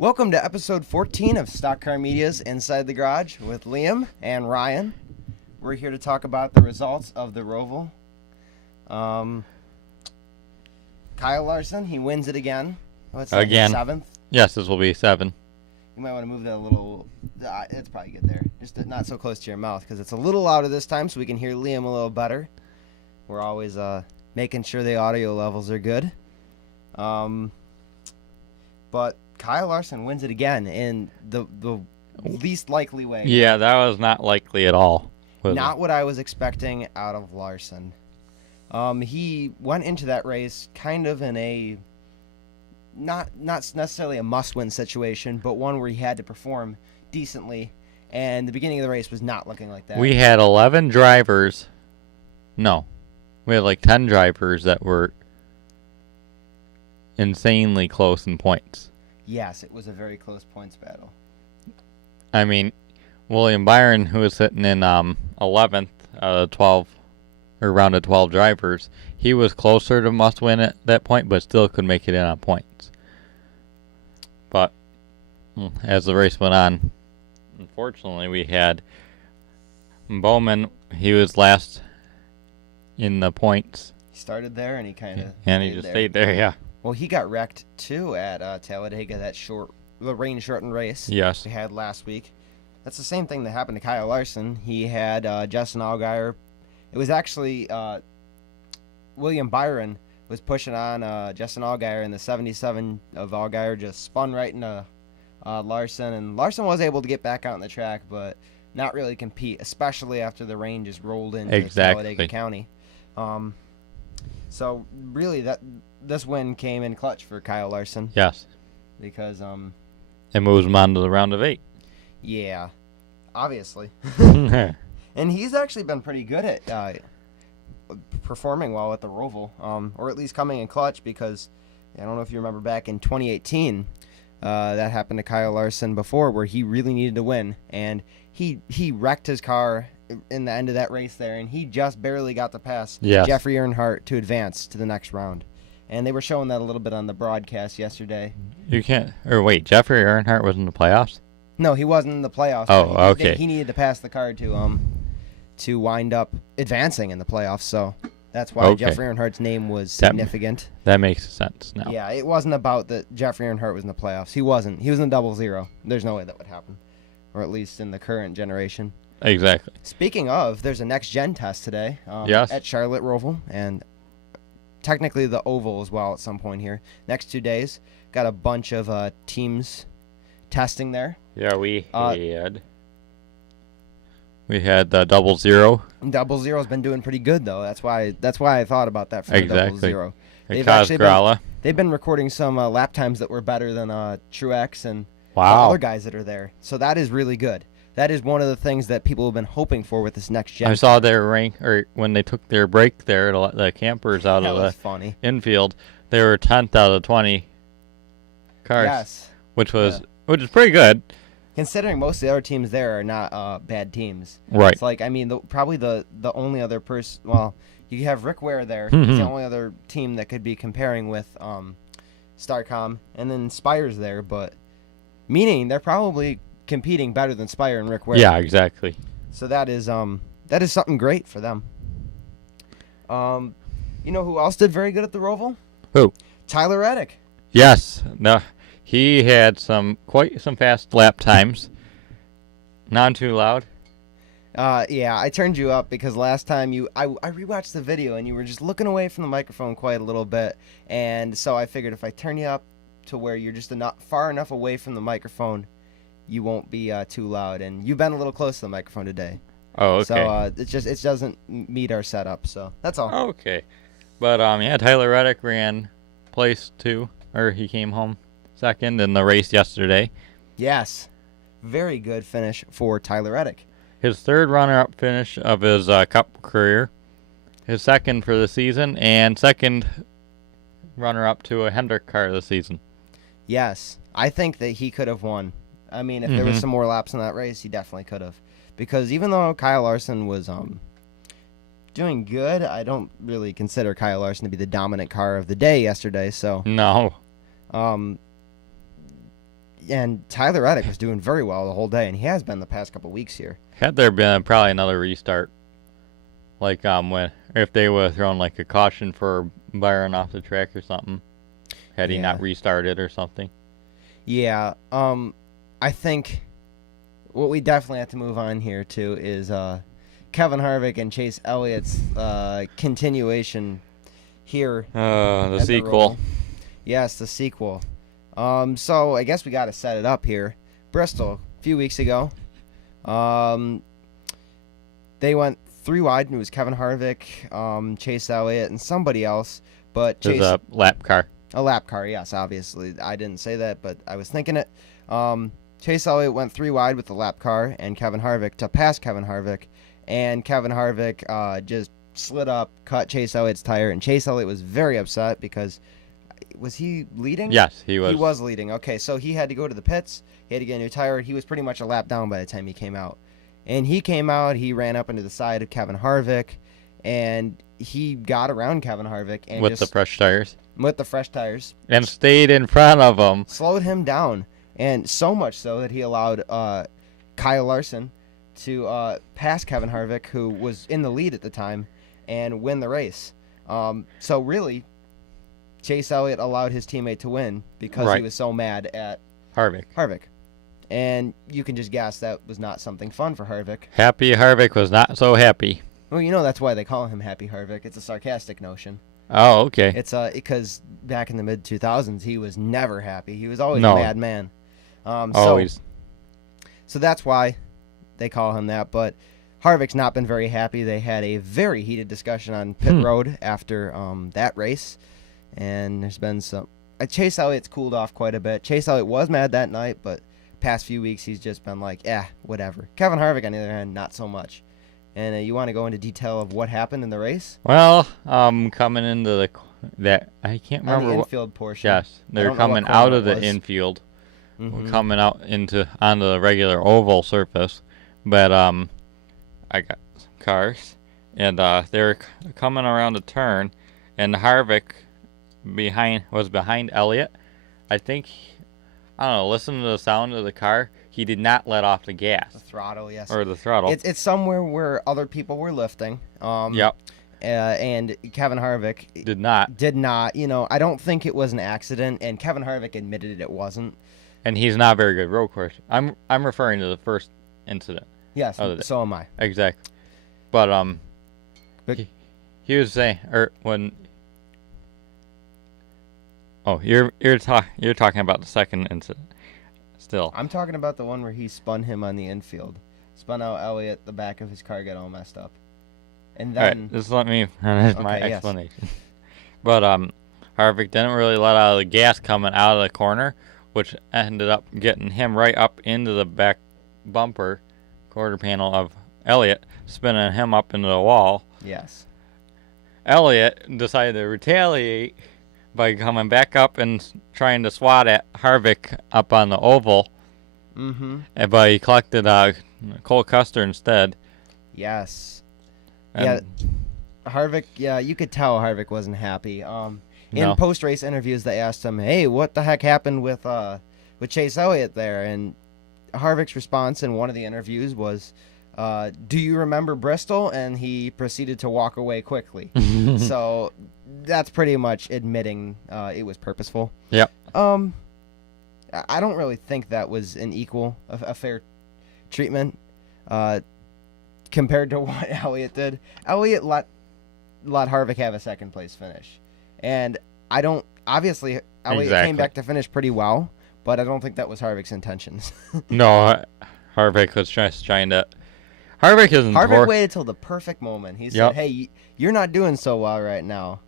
Welcome to episode 14 of Stock Car Media's Inside the Garage with Liam and Ryan. We're here to talk about the results of the ROVAL. Kyle Larson, he wins it again. What's that, again? Seventh? Yes, this will be 7. You might want to move that a little. It's probably good there. Just not so close to your mouth because it's a little louder this time so we can hear Liam a little better. We're always making sure the audio levels are good. But Kyle Larson wins it again in the least likely way. Yeah, that was not likely at all. Not what I was expecting out of Larson. He went into that race kind of in a not necessarily a must-win situation, but one where he had to perform decently, and the beginning of the race was not looking like that. We had 11 drivers. No, we had like 10 drivers that were insanely close in points. Yes, it was a very close points battle. I mean, William Byron, who was sitting in 11th out of 12, or round of 12 drivers, he was closer to must win at that point, but still could make it in on points. But as the race went on, unfortunately, we had Bowman. He was last in the points. He started there, and he kind of stayed there. Yeah. Well, he got wrecked too at Talladega, the rain shortened race. Yes. We had last week. That's the same thing that happened to Kyle Larson. He had Justin Allgaier. It was actually William Byron was pushing on Justin Allgaier, and the 77 of Allgaier just spun right into Larson, and Larson was able to get back out on the track, but not really compete, especially after the rain just rolled into Talladega County. So really, this win came in clutch for Kyle Larson. Yes. Because it moves him on to the round of 8. Yeah, obviously. And he's actually been pretty good at performing well at the ROVAL, or at least coming in clutch, because I don't know if you remember back in 2018, that happened to Kyle Larson before, where he really needed to win, and he wrecked his car in the end of that race there, and he just barely got to pass Jeffrey Earnhardt to advance to the next round. And they were showing that a little bit on the broadcast yesterday. You can't, or wait, Jeffrey Earnhardt was in the playoffs? No, he wasn't in the playoffs. Oh, okay. He needed to pass the car to wind up advancing in the playoffs, so that's why Jeffrey Earnhardt's name was significant. That makes sense now. Yeah, it wasn't about that Jeffrey Earnhardt was in the playoffs. He wasn't. He was in 00. There's no way that would happen, or at least in the current generation. Exactly. Speaking of, there's a next-gen test today at Charlotte ROVAL, and technically the Oval as well at some point here. Next 2 days, got a bunch of teams testing there. Yeah, we had the 00. 00's been doing pretty good though. That's why I thought about that for the 00. They've been recording some lap times that were better than Truex and the other guys that are there. So that is really good. That is one of the things that people have been hoping for with this next gen. I saw their when they took their break there, the campers out of the infield, they were 10th out of 20 cars. Yes. Which is pretty good. Considering most of the other teams there are not bad teams. Right. It's like, I mean, probably the only other person, well, you have Rick Ware there. He's the only other team that could be comparing with Starcom, and then Spire's there, but meaning they're probably competing better than Spire and Rick Ware. Yeah, exactly. So that is something great for them. You know who else did very good at the ROVAL? Who? Tyler Reddick. Yes. No, he had quite some fast lap times. Not too loud. Yeah, I turned you up because last time I rewatched the video and you were just looking away from the microphone quite a little bit, and so I figured if I turn you up to where you're just not far enough away from the microphone, you won't be too loud. And you've been a little close to the microphone today. Oh, okay. So it doesn't meet our setup. So that's all. Okay, but yeah, Tyler Reddick ran place 2, or he came home second in the race yesterday. Yes, very good finish for Tyler Reddick. his third runner-up finish of his Cup career, his second for the season, and second runner-up to a Hendrick car this season. Yes, I think that he could have won. I mean, if there was some more laps in that race, he definitely could have. Because even though Kyle Larson was doing good, I don't really consider Kyle Larson to be the dominant car of the day yesterday. So no. And Tyler Reddick was doing very well the whole day, and he has been the past couple weeks here. Had there been probably another restart, like if they would have thrown like a caution for Byron off the track or something, had he not restarted or something. Yeah. I think what we definitely have to move on here to is Kevin Harvick and Chase Elliott's continuation here. The sequel. Yes, the sequel. So I guess we got to set it up here. Bristol, a few weeks ago, they went 3 wide, and it was Kevin Harvick, Chase Elliott, and somebody else. But Chase, a lap car. A lap car, yes, obviously. I didn't say that, but I was thinking it. Chase Elliott went 3 wide with the lap car and Kevin Harvick to pass Kevin Harvick, and Kevin Harvick just slid up, cut Chase Elliott's tire, and Chase Elliott was very upset because was he leading? Yes, he was. He was leading. Okay, so he had to go to the pits. He had to get a new tire. He was pretty much a lap down by the time he came out. And he came out, he ran up into the side of Kevin Harvick, and he got around Kevin Harvick. And with the fresh tires? With the fresh tires. And stayed in front of him. Slowed him down. And so much so that he allowed Kyle Larson to pass Kevin Harvick, who was in the lead at the time, and win the race. So really, Chase Elliott allowed his teammate to win because he was so mad at Harvick. And you can just guess that was not something fun for Harvick. Happy Harvick was not so happy. Well, you know that's why they call him Happy Harvick. It's a sarcastic notion. Oh, okay. It's because back in the mid-2000s, he was never happy. He was always a mad man. Always. So that's why they call him that. But Harvick's not been very happy. They had a very heated discussion on pit road after that race. And there's been some... Chase Elliott's cooled off quite a bit. Chase Elliott was mad that night, but past few weeks he's just been like, whatever. Kevin Harvick, on the other hand, not so much. And you want to go into detail of what happened in the race? Well, coming into I can't remember on the infield portion. Yes, they're coming out of the infield, coming out onto the regular oval surface. But I got cars, and they're coming around a turn, and Harvick was behind Elliott. I think, I don't know, listen to the sound of the car. He did not let off the gas. The throttle, yes. Or the throttle. It's somewhere where other people were lifting. Yep. And Kevin Harvick did not. I don't think it was an accident, and Kevin Harvick admitted it wasn't. And he's not a very good road course. I'm referring to the first incident. Yes, so am I. Exactly. But he was saying, you're talking about the second incident. Still. I'm talking about the one where he spun him on the infield. Spun out Elliott, the back of his car got all messed up. And then... All right, just let me finish my explanation. Yes. But Harvick didn't really let out of the gas coming out of the corner, which ended up getting him right up into the back bumper, quarter panel of Elliott, spinning him up into the wall. Yes. Elliott decided to retaliate by coming back up and trying to swat at Harvick up on the oval. But he collected Cole Custer instead. Yes. Harvick, you could tell Harvick wasn't happy. In post-race interviews, they asked him, hey, what the heck happened with Chase Elliott there? And Harvick's response in one of the interviews was, do you remember Bristol? And he proceeded to walk away quickly. So that's pretty much admitting it was purposeful. Yep. I don't really think that was a fair treatment compared to what Elliott did. Elliott let Harvick have a second place finish. And obviously Elliott came back to finish pretty well, but I don't think that was Harvick's intentions. No, Harvick was just trying to... Harvick waited till the perfect moment. He said, hey, you're not doing so well right now.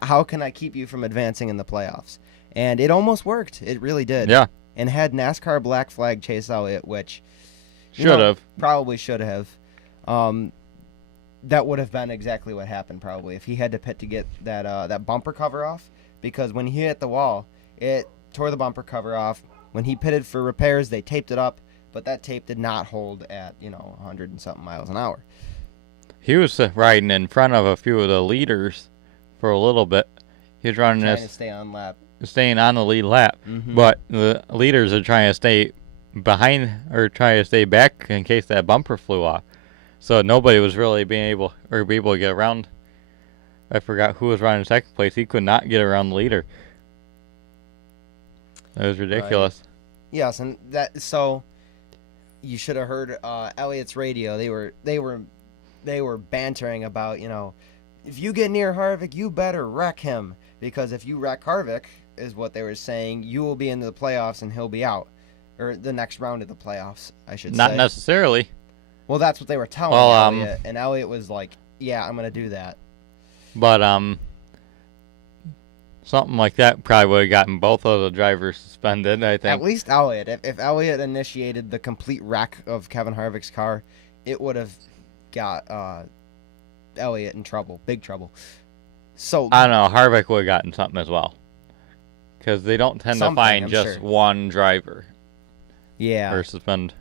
How can I keep you from advancing in the playoffs? And it almost worked. It really did. Yeah. And had NASCAR black flag Chase Elliott, which Should have. Probably should have. That would have been exactly what happened probably if he had to pit to get that bumper cover off, because when he hit the wall, it tore the bumper cover off. When he pitted for repairs, they taped it up, but that tape did not hold at 100 and something miles an hour. He was riding in front of a few of the leaders for a little bit. He was running trying to stay on lap, staying on the lead lap, but the leaders are trying to stay behind or trying to stay back in case that bumper flew off. So nobody was really be able to get around. I forgot who was running second place. He could not get around the leader. That was ridiculous. Right. Yes, and so you should have heard Elliott's radio. They were bantering about, if you get near Harvick, you better wreck him, because if you wreck Harvick, is what they were saying, you will be into the playoffs and he'll be out, or the next round of the playoffs, I should say. Not necessarily. Well, that's what they were telling Elliott, and Elliott was like, "Yeah, I'm gonna do that." But something like that probably would have gotten both of the drivers suspended, I think. At least Elliott. If Elliott initiated the complete wreck of Kevin Harvick's car, it would have got Elliott in trouble, big trouble. So I don't know. Harvick would have gotten something as well, because they don't tend to find just one driver. Yeah. Or suspend.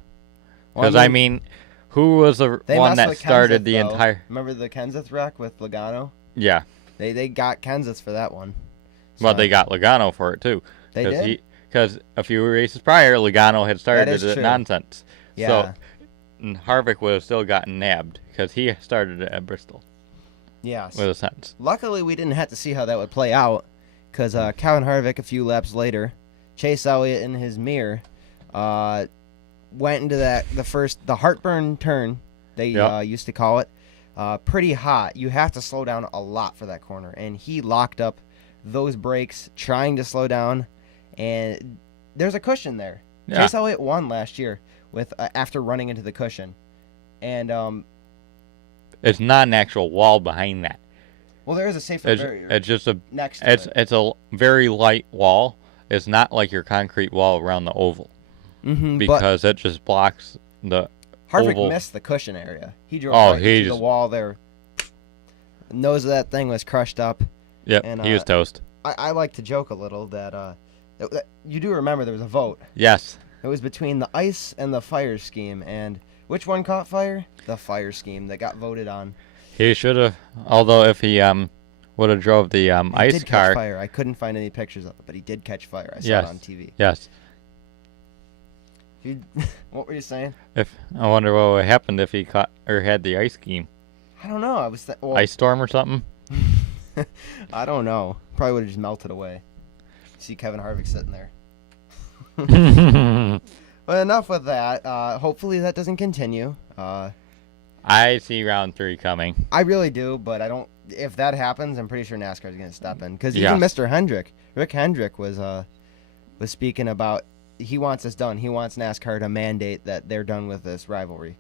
Because I mean, who was the one that started the entire? Remember the Kenseth wreck with Logano? Yeah. They got Kenseth for that one. So. Well, they got Logano for it too. They did. Because a few races prior, Logano had started the nonsense. Yeah. So Harvick would have still gotten nabbed because he started it at Bristol. Yes. With a sense. Luckily, we didn't have to see how that would play out, because Kevin Harvick, a few laps later, Chase Elliott in his mirror, went into the heartburn turn, they used to call it, pretty hot. You have to slow down a lot for that corner, and he locked up those brakes trying to slow down, and there's a cushion there. Yeah. Chase Elliott won last year with after running into the cushion, and it's not an actual wall behind that. Well, there is a safety barrier. It's just next to it. It's a very light wall. It's not like your concrete wall around the oval. Because it just blocks the Harvick oval. Missed the cushion area. He drove into the wall there. The nose of that thing was crushed up. Yep, and, he was toast. I like to joke a little that you do remember there was a vote. Yes. It was between the ice and the fire scheme, and which one caught fire? The fire scheme that got voted on. He should have, although if he would have drove the ice did car. Catch fire. I couldn't find any pictures of it, but he did catch fire. I saw it on TV. Yes. What were you saying? I wonder what would have happened if he caught or had the ice scheme. I don't know. Ice storm or something. I don't know. Probably would have just melted away. See Kevin Harvick sitting there. But enough with that. Hopefully that doesn't continue. I see round 3 coming. I really do, but I don't. If that happens, I'm pretty sure NASCAR is going to step in, because even Mr. Hendrick, Rick Hendrick, was speaking about he wants this done. He wants NASCAR to mandate that they're done with this rivalry.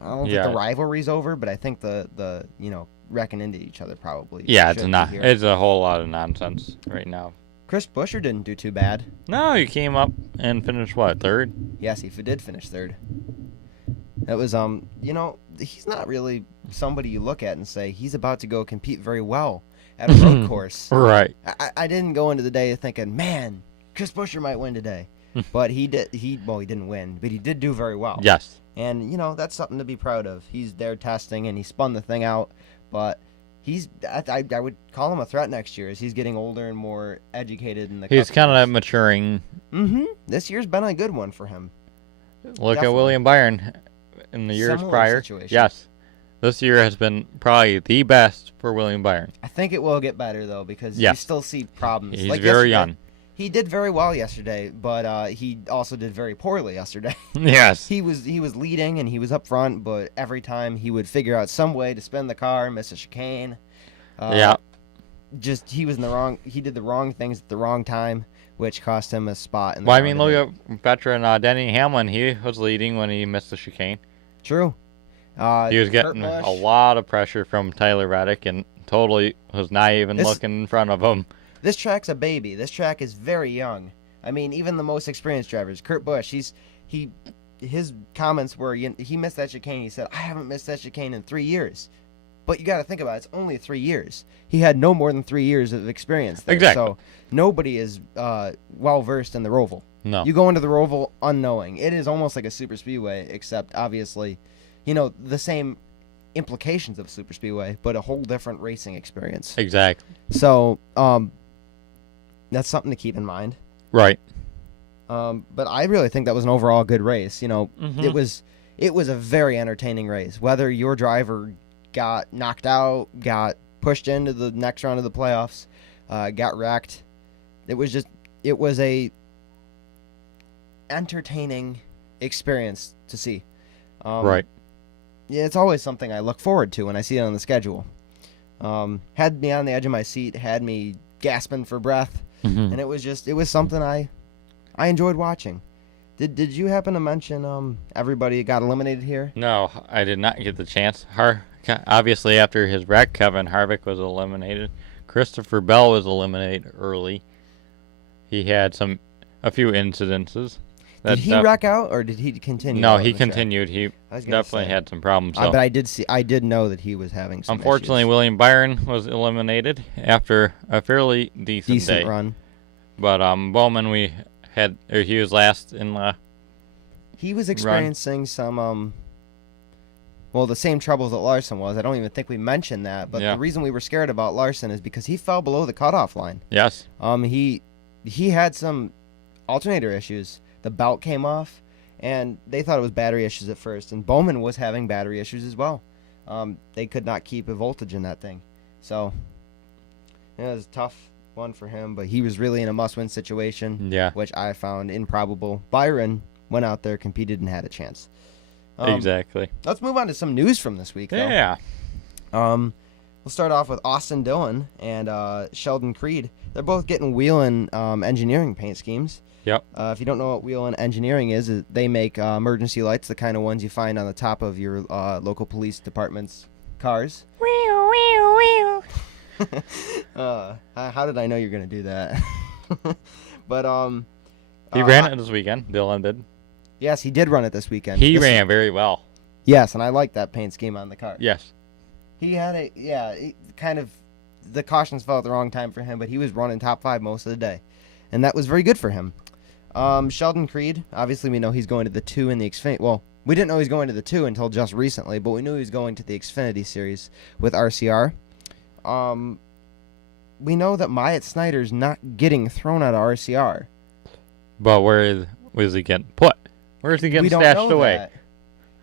I don't think the rivalry's over, but I think the wrecking into each other probably. Yeah, it's not. It's a whole lot of nonsense right now. Chris Buescher didn't do too bad. No, he came up and finished, what, 3rd? Yes, he did finish 3rd. That was, he's not really somebody you look at and say he's about to go compete very well at a road course. Right. I didn't go into the day thinking, man, Chris Buescher might win today. But he did. He didn't win, but he did do very well. Yes. And, that's something to be proud of. He's there testing, and he spun the thing out, but I would call him a threat next year as he's getting older and more educated in the He's kind of maturing. This year's been a good one for him. Look at William Byron in the years prior. Situation. Yes. This year has been probably the best for William Byron. I think it will get better, though, because you still see problems. He's very young. He did very well yesterday, but he also did very poorly yesterday. Yes. He was leading and he was up front, but every time he would figure out some way to spin the car, miss a chicane. Just he was in the wrong. He did the wrong things at the wrong time, which cost him a spot. Look at veteran Denny Hamlin. He was leading when he missed the chicane. True. He was getting a lot of pressure from Tyler Reddick and totally was not even looking in front of him. This track's a baby. This track is very young. I mean, even the most experienced drivers, Kurt Busch, his comments were he missed that chicane. He said, "I haven't missed that chicane in 3 years." But you got to think about it. It's only 3 years. He had no more than 3 years of experience there. Exactly. So nobody is well versed in the ROVAL. No. You go into the ROVAL unknowing. It is almost like a super speedway, except obviously, the same implications of super speedway, but a whole different racing experience. Exactly. So that's something to keep in mind. Right. But I really think that was an overall good race. Mm-hmm. It was a very entertaining race. Whether your driver got knocked out, got pushed into the next round of the playoffs, got wrecked, it was a entertaining experience to see. Right. Yeah, it's always something I look forward to when I see it on the schedule. Had me on the edge of my seat, had me gasping for breath, Mm-hmm. and it was something I enjoyed watching. Did you happen to mention everybody got eliminated here? No, I did not get the chance. Obviously, after his wreck, Kevin Harvick was eliminated. Christopher Bell was eliminated early. He had a few incidences. Did he wreck out, or did he continue? No, he continued. He definitely had some problems. So. But I did know that he was having some Unfortunately, issues. William Byron was eliminated after a fairly decent day. Run. But Bowman, he was last in the. He was experiencing some the same troubles that Larson was. I don't even think we mentioned that, but the reason we were scared about Larson is because he fell below the cutoff line. Yes. He had some alternator issues. The belt came off, and they thought it was battery issues at first. And Bowman was having battery issues as well. They could not keep a voltage in that thing. So it was a tough one for him, but he was really in a must-win situation, which I found improbable. Byron went out there, competed, and had a chance. Exactly. Let's move on to some news from this week, though. Yeah. We'll start off with Austin Dillon and Sheldon Creed. They're both getting Whelen engineering paint schemes. Yep. If you don't know what Whelen engineering is they make emergency lights, the kind of ones you find on the top of your local police department's cars. How did I know you were going to do that? But he ran it this weekend. Dillon did. Yes, he did run it this weekend. He ran very well. Yes, and I like that paint scheme on the car. Yes. He had the cautions fell at the wrong time for him, but he was running top 5 most of the day, and that was very good for him. Sheldon Creed, obviously we know he's going to the 2 in the Xfinity. Well, we didn't know he was going to the 2 until just recently, but we knew he was going to the Xfinity Series with RCR. We know that Myatt Snider's not getting thrown out of RCR. But where is he getting put? Where is he getting stashed away? That.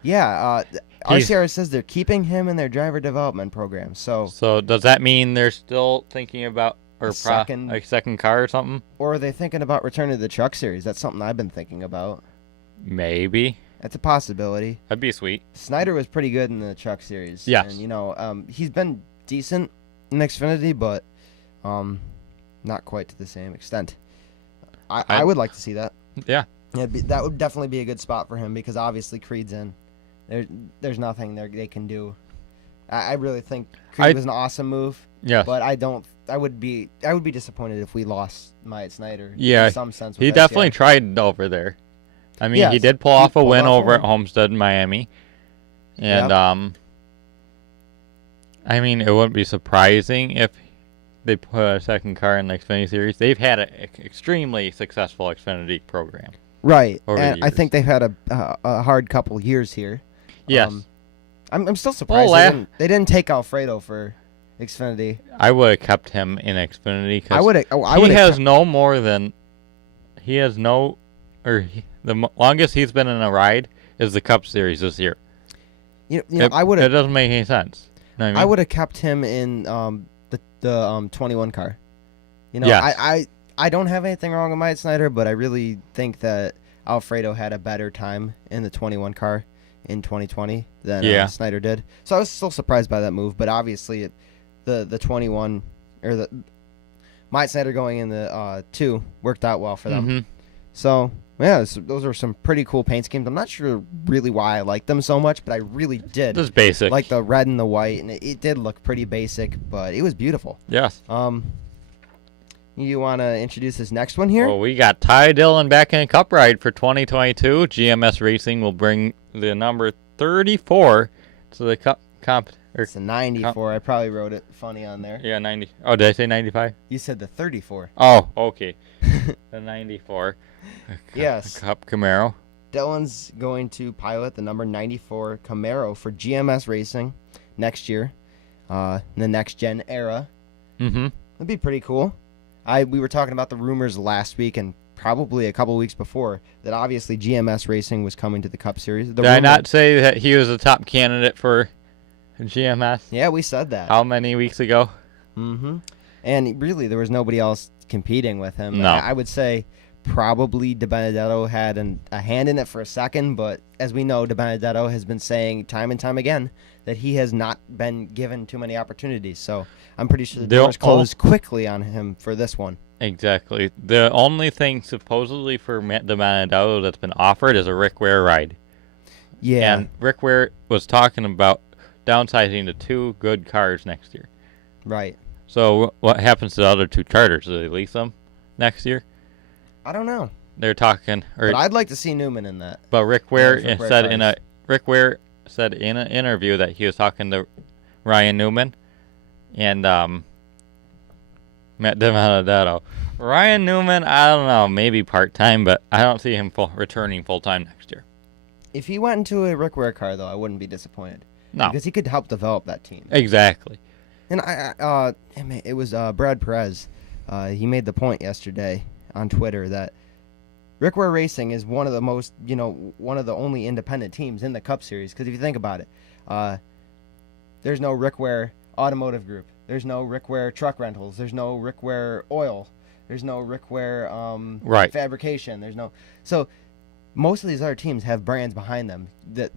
Yeah, RCR says they're keeping him in their driver development program. So does that mean they're still thinking about a second car or something? Or are they thinking about returning to the Truck Series? That's something I've been thinking about. Maybe. That's a possibility. That'd be sweet. Snider was pretty good in the Truck Series. Yes. And, he's been decent in Xfinity, but not quite to the same extent. I would like to see that. Yeah. That would definitely be a good spot for him because obviously Creed's in. There's nothing they can do. I really think Creed was an awesome move. Yeah. But I would be disappointed if we lost Myatt Snider. Yeah. In some sense. He definitely tried over there. I mean, he did pull off a win over at Homestead in Miami. And I mean, it wouldn't be surprising if they put a second car in the Xfinity Series. They've had an extremely successful Xfinity program. Right, and I think they've had a hard couple years here. Yes. I'm still surprised they didn't take Alfredo for Xfinity. I would have kept him in Xfinity because the longest he's been in a ride is the Cup Series this year. It doesn't make any sense. You know what I mean? I would have kept him in the 21 car. I don't have anything wrong with Myatt Snider, but I really think that Alfredo had a better time in the 21 car in 2020 than Snider did. So I was still surprised by that move, but obviously the 21 or the Myatt Snider going in the 2 worked out well for them. Mm-hmm. So yeah, those are some pretty cool paint schemes. I'm not sure really why I like them so much, but I really did. Just basic, like the red and the white, and it did look pretty basic, but it was beautiful. Yes. You want to introduce this next one here? Well, we got Ty Dillon back in a Cup ride for 2022. GMS Racing will bring the number 34 to the Cup comp. It's a 94. I probably wrote it funny on there. Yeah, 90. Oh, did I say 95? You said the 34. Oh, okay. The 94. Yes. Cup Camaro. Dillon's going to pilot the number 94 Camaro for GMS Racing next year, in the next gen era. Mm-hmm. That'd be pretty cool. We were talking about the rumors last week and probably a couple weeks before that obviously GMS Racing was coming to the Cup Series. Did I not say that he was a top candidate for GMS? Yeah, we said that. How many weeks ago? Mm-hmm. And really, there was nobody else competing with him. No. I would say probably DiBenedetto had a hand in it for a second, but as we know, DiBenedetto has been saying time and time again that he has not been given too many opportunities. So I'm pretty sure the doors closed quickly on him for this one. Exactly. The only thing supposedly for DiBenedetto that's been offered is a Rick Ware ride. Yeah. And Rick Ware was talking about downsizing to 2 good cars next year. Right. So what happens to the other 2 charters? Do they lease them next year? I don't know. They're talking. But I'd like to see Newman in that. But Rick Ware said in an interview that he was talking to Ryan Newman and Matt DiBenedetto. Ryan Newman, I don't know, maybe part-time, but I don't see him returning full-time next year. If he went into a Rick Ware car, though, I wouldn't be disappointed. No. Because he could help develop that team. Exactly. And it was Brad Perez. He made the point yesterday on Twitter that Rick Ware Racing is one of the most, one of the only independent teams in the Cup Series. Because if you think about it, there's no Rick Ware Automotive Group. There's no Rick Ware Truck Rentals. There's no Rick Ware Oil. There's no Rick Ware Fabrication. There's no. So most of these other teams have brands behind them, that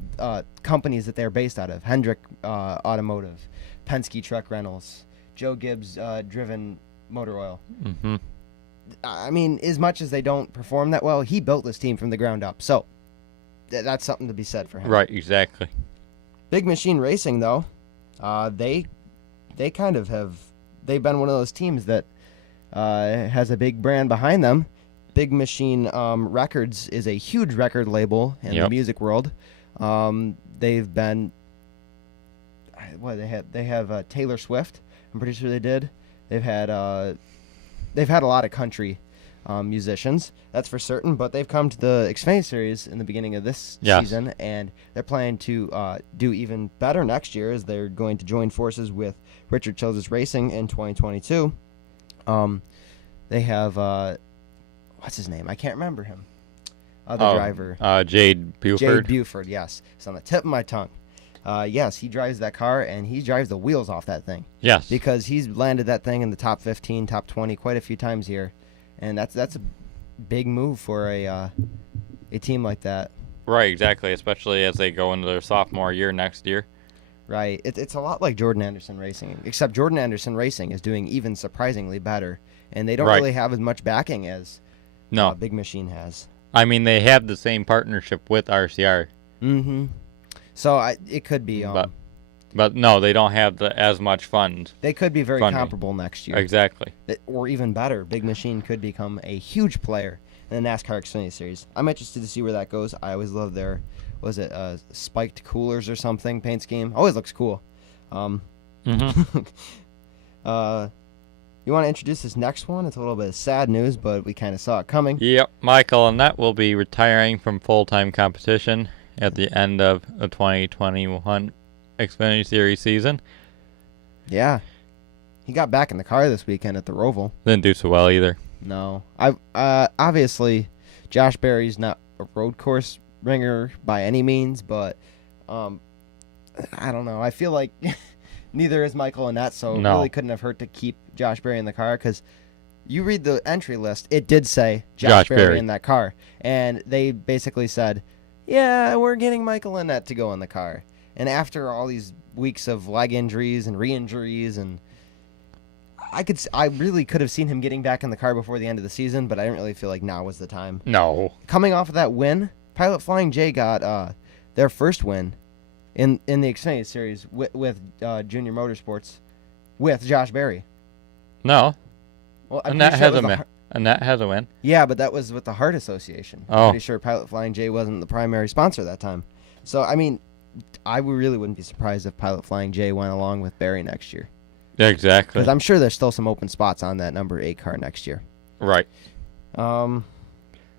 companies that they're based out of. Hendrick Automotive, Penske Truck Rentals, Joe Gibbs Driven Motor Oil. Mm-hmm. I mean, as much as they don't perform that well, he built this team from the ground up. So that's something to be said for him. Right, exactly. Big Machine Racing, though, they kind of have, they've been one of those teams that has a big brand behind them. Big Machine Records is a huge record label in the music world. They've been, they have Taylor Swift. I'm pretty sure they did. They've had a lot of country musicians, that's for certain, but they've come to the Xfinity Series in the beginning of this season, and they're planning to do even better next year as they're going to join forces with Richard Childress Racing in 2022. They have, what's his name? I can't remember him. The driver. Jade Buford. Jade Buford, yes. It's on the tip of my tongue. Yes, he drives that car, and he drives the wheels off that thing. Yes. Because he's landed that thing in the top 15, top 20 quite a few times here. And that's a big move for a team like that. Right, exactly, especially as they go into their sophomore year next year. Right. It's a lot like Jordan Anderson Racing, except Jordan Anderson Racing is doing even surprisingly better, and they don't really have as much backing as Big Machine has. I mean, they have the same partnership with RCR. Mm-hmm. So it could be... But no, they don't have as much funds. They could be very comparable next year. Exactly. Or even better, Big Machine could become a huge player in the NASCAR Xfinity Series. I'm interested to see where that goes. I always love their, spiked coolers or something paint scheme. Always looks cool. Mm-hmm. You want to introduce this next one? It's a little bit of sad news, but we kind of saw it coming. Yep, Michael Annett will be retiring from full-time competition at the end of the 2021 Xfinity Series season. Yeah. He got back in the car this weekend at the ROVAL. Didn't do so well either. No. Obviously, Josh Berry's not a road course ringer by any means, but I don't know. I feel like neither is Michael Annett, so it really couldn't have hurt to keep Josh Berry in the car, because you read the entry list, it did say Josh Berry in that car, and they basically said, yeah, we're getting Michael Annett to go in the car. And after all these weeks of leg injuries and re-injuries, and I really could have seen him getting back in the car before the end of the season, but I didn't really feel like now was the time. No. Coming off of that win, Pilot Flying J got their first win in the Xfinity Series with Junior Motorsports with Josh Berry. No. Well, And that has a win. Yeah, but that was with the Heart Association. Oh. I'm pretty sure Pilot Flying J wasn't the primary sponsor that time. So, I mean, I really wouldn't be surprised if Pilot Flying J went along with Barry next year. Yeah, exactly. Because I'm sure there's still some open spots on that number 8 car next year. Right.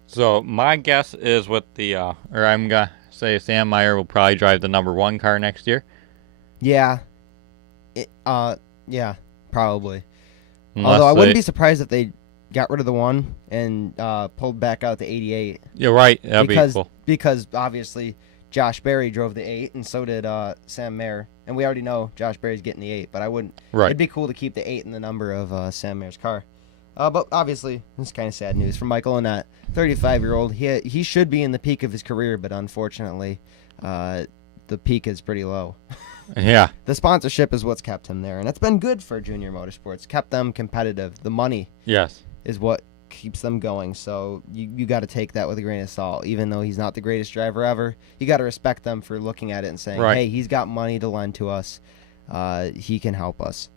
So my guess is with the, or I'm going to say Sam Meyer will probably drive the number 1 car next year. Yeah. Yeah, probably. Unless Although I wouldn't be surprised if they got rid of the 1 and pulled back out the 88. You're right. That'd be cool. Because obviously Josh Berry drove the 8 and so did Sam Mayer. And we already know Josh Berry's getting the 8, but I wouldn't. Right. It'd be cool to keep the 8 in the number of Sam Mayer's car. But obviously, this is kind of sad news for Michael and that 35-year-old. He should be in the peak of his career, but unfortunately, the peak is pretty low. Yeah. The sponsorship is what's kept him there, and it's been good for Junior Motorsports. Kept them competitive. The money is what keeps them going, so you got to take that with a grain of salt. Even though he's not the greatest driver ever, you got to respect them for looking at it and saying, hey, he's got money to lend to us. He can help us.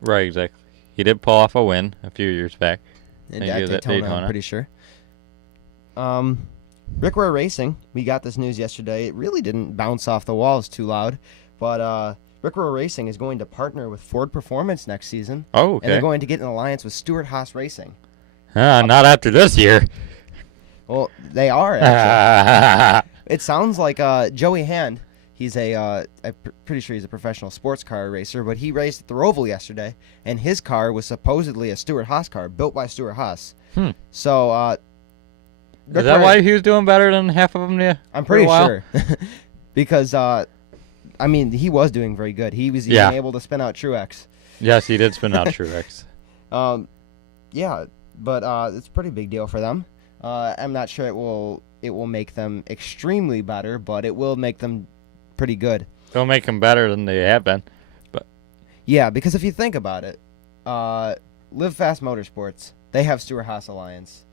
Right, exactly. He did pull off a win a few years back. At Daytona, I'm pretty sure. Rick Ware Racing, we got this news yesterday. It really didn't bounce off the walls too loud, but Rick Ware Racing is going to partner with Ford Performance next season. Oh, okay. And they're going to get an alliance with Stewart-Haas Racing. Not after this year. Well, they are, actually. It sounds like Joey Hand. He's I'm pretty sure he's a professional sports car racer, but he raced at the Roval yesterday, and his car was supposedly a Stewart-Haas car, built by Stewart-Haas. So, is that why he was doing better than half of them? Yeah, I'm pretty sure. Because, I mean, he was doing very good. He was even able to spin out Truex. Yes, he did spin out Truex. Yeah, but it's a pretty big deal for them. I'm not sure it will make them extremely better, but it will make them pretty good. It'll make them better than they have been. But yeah, because if you think about it, Live Fast Motorsports, they have Stewart-Haas Alliance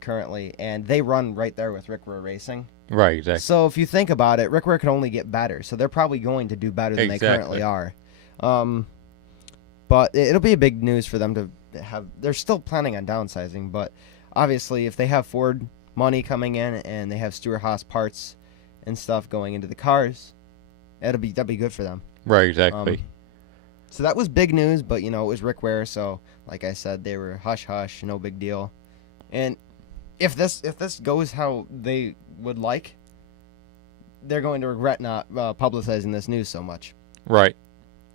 currently, and they run right there with Rick Ware Racing. Right, exactly. So if you think about it, Rick Ware can only get better, so they're probably going to do better than they currently are. But it'll be a big news for them to have. They're still planning on downsizing, but obviously if they have Ford money coming in and they have Stewart-Haas parts and stuff going into the cars, that'd be good for them. Right, exactly. So that was big news, but it was Rick Ware, so like I said, they were hush hush, no big deal. And if this goes how they would like, they're going to regret not publicizing this news so much. Right.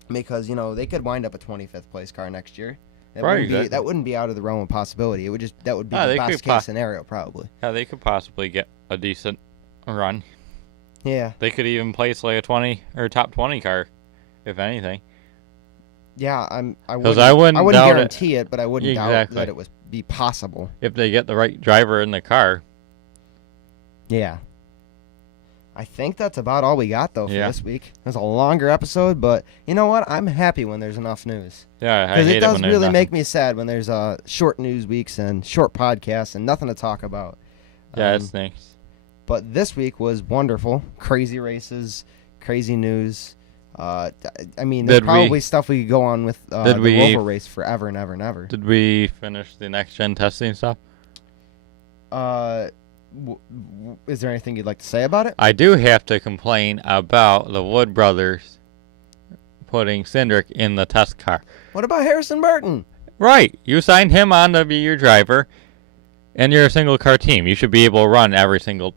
Because they could wind up a 25th place car next year. That wouldn't be out of the realm of possibility. That would be the best case scenario probably. Yeah, they could possibly get a decent run. Yeah. They could even place like a 20 or top 20 car, if anything. Yeah, I wouldn't guarantee it, but I wouldn't doubt that it would be possible. If they get the right driver in the car. Yeah. I think that's about all we got, though, for this week. It was a longer episode, but you know what? I'm happy when there's enough news. Yeah, I hate it when there's because it does really make me sad when there's short news weeks and short podcasts and nothing to talk about. Yeah, it stinks. But this week was wonderful. Crazy races, crazy news. I mean, there's probably stuff we could go on with the Roval race forever and ever and ever. Did we finish the next-gen testing stuff? Is there anything you'd like to say about it? I do have to complain about the Wood brothers putting Cindric in the test car. What about Harrison Burton? Right. You signed him on to be your driver, and you're a single-car team. You should be able to run every single...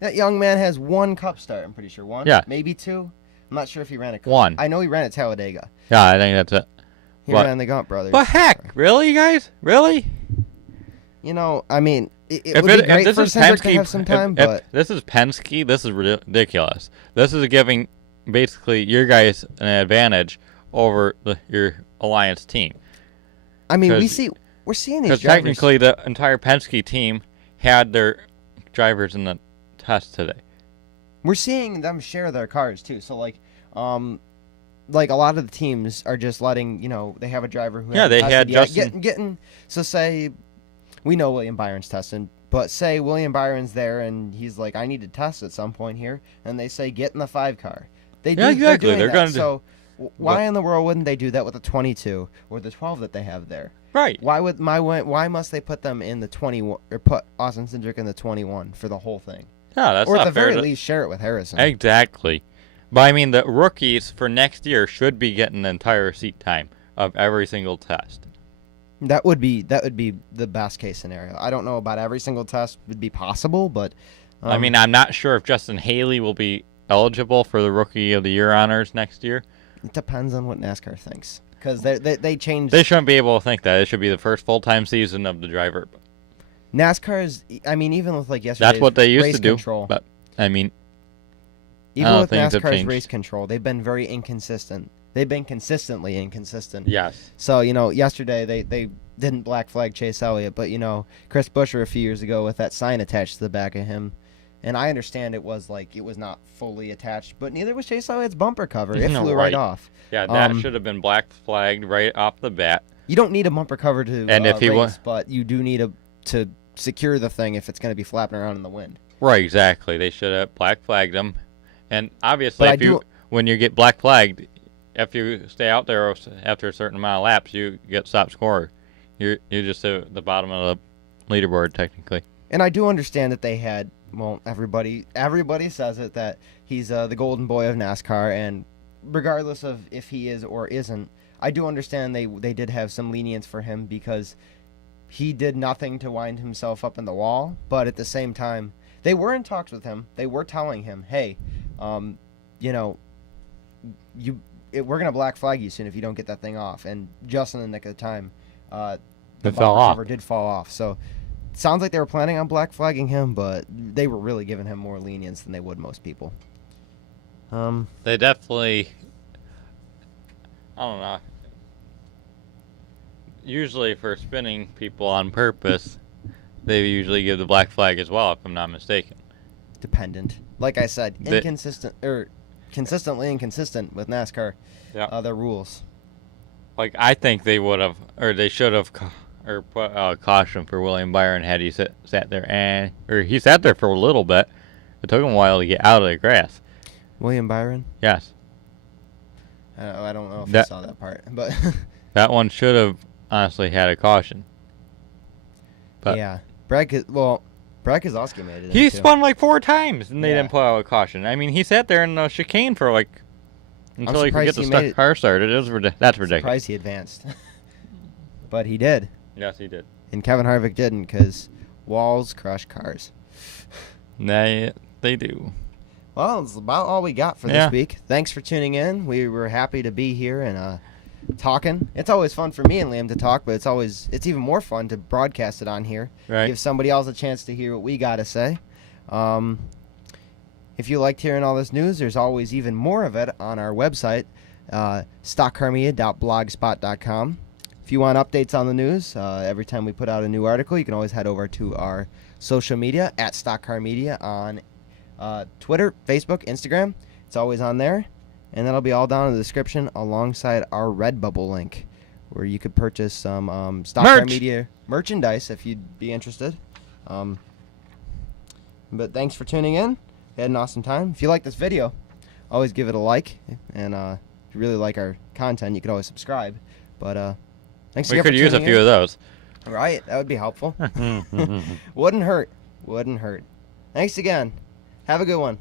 That young man has one Cup start, I'm pretty sure. One? Yeah. Maybe two? I'm not sure if he ran a Cup. One. I know he ran at Talladega. Yeah, I think that's it. He ran the Gump brothers. But heck, really, you guys? Really? I mean... It would be great for Cindric to have some time, but... If this is Penske, this is ridiculous. This is giving, basically, your guys an advantage over your Alliance team. I mean, we're seeing these drivers... Because technically, the entire Penske team had their drivers in the test today. We're seeing them share their cars, too. So, like a lot of the teams are just letting, they have a driver who... Yeah, they had Justin... So, say... We know William Byron's testing, but say William Byron's there and he's like, I need to test at some point here, and they say, get in the 5 car. Exactly. They're going to. So Why in the world wouldn't they do that with the 22 or the 12 that they have there? Right. Why must they put them in the 21 or put Austin Cindric in the 21 for the whole thing? Yeah, that's or not at the fair very to- least share it with Harrison. Exactly. But I mean, the rookies for next year should be getting the entire seat time of every single test. That would be the best case scenario. I don't know about every single test would be possible, but I mean, I'm not sure if Justin Haley will be eligible for the Rookie of the Year honors next year. it depends on what NASCAR thinks, because they changed. They shouldn't be able to think that. It should be the first full-time season of the driver. NASCAR is. I mean, even with like yesterday's That's what they used race to do. control, But I mean, even don't with think they've NASCAR's changed. race control, they've been very inconsistent. They've been consistently inconsistent. yes. So, yesterday they didn't black flag Chase Elliott, but, Chris Buescher a few years ago with that sign attached to the back of him. And I understand it was not fully attached, but neither was Chase Elliott's bumper cover. It flew right off. Yeah, that should have been black flagged right off the bat. You don't need a bumper cover to And if he race, but you do need to secure the thing if it's going to be flapping around in the wind. Right, exactly. They should have black flagged him. And obviously, when you get black flagged, if you stay out there after a certain amount of laps, you get stop score. You're just at the bottom of the leaderboard technically. And I do understand that they had. Well, everybody says it, that he's the golden boy of NASCAR, and regardless of if he is or isn't, I do understand they did have some lenience for him because he did nothing to wind himself up in the wall. But at the same time, they were in talks with him. They were telling him, hey, we're gonna black flag you soon if you don't get that thing off. And just in the nick of time, the It fell bumper off. cover did fall off. So. Sounds like they were planning on black flagging him, but they were really giving him more lenience than they would most people. They definitely, I don't know. Usually for spinning people on purpose, they usually give the black flag as well, if I'm not mistaken. Dependent. Like I said, consistently inconsistent with NASCAR. Yeah. Their rules. Like, I think they would have, or they should have, or put a caution for William Byron had he sat there, or he sat there for a little bit. It took him a while to get out of the grass. William Byron? Yes. I don't know if I saw that part, but that one should have honestly had a caution. But yeah, Brad Keselowski made it. He spun like 4 times, and they didn't put out a caution. I mean, he sat there in the chicane for until he could get the car started. That's ridiculous. Surprised he advanced, but he did. Yes, he did. And Kevin Harvick didn't, because walls crush cars. They do. Well, it's about all we got for this week. Thanks for tuning in. We were happy to be here and talking. It's always fun for me and Liam to talk, but it's even more fun to broadcast it on here. Right. Give somebody else a chance to hear what we got to say. If you liked hearing all this news, there's always even more of it on our website, stockcarmedia.blogspot.com. If you want updates on the news, every time we put out a new article, you can always head over to our social media at stockcarmedia on Twitter, Facebook, Instagram. It's always on there. And that'll be all down in the description alongside our Redbubble link, where you could purchase some Stock Car Media merchandise if you'd be interested. But thanks for tuning in. We had an awesome time. If you like this video, always give it a like. And if you really like our content, you could always subscribe. But thanks again for tuning in. We could use a few of those. Right, that would be helpful. Wouldn't hurt. Thanks again. Have a good one.